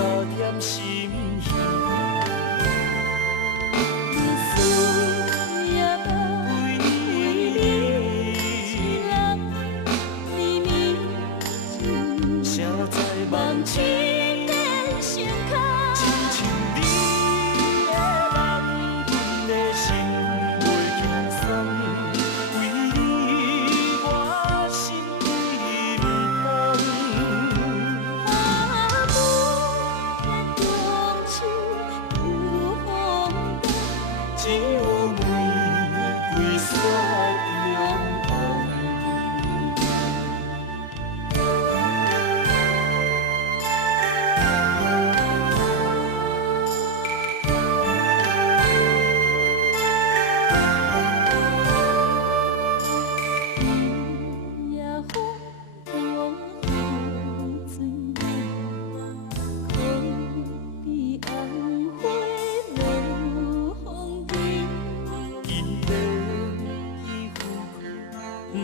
加添心稀。梦一点成空，亲像你的梦，阮的心袂轻松。为你我心意不放。啊，无限中秋又风动，只有玫瑰雪中红。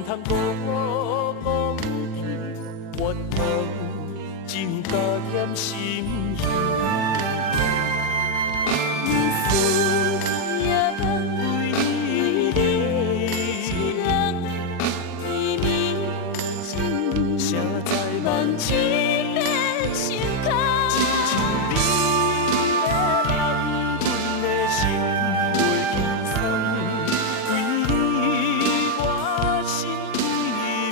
通孤孤去，愿望只有加添心稀。思也梦为你一人绵绵情，谁知梦一变成空。亲像你的梦，阮的心袂轻松。为你我心意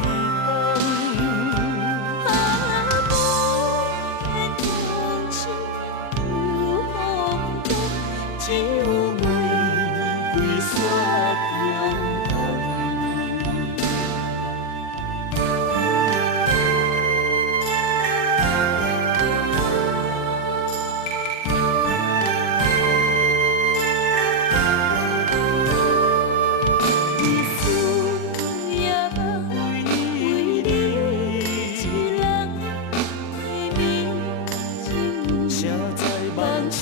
不放。啊，无限中秋又风动，只有玫瑰雪中红。谁知梦一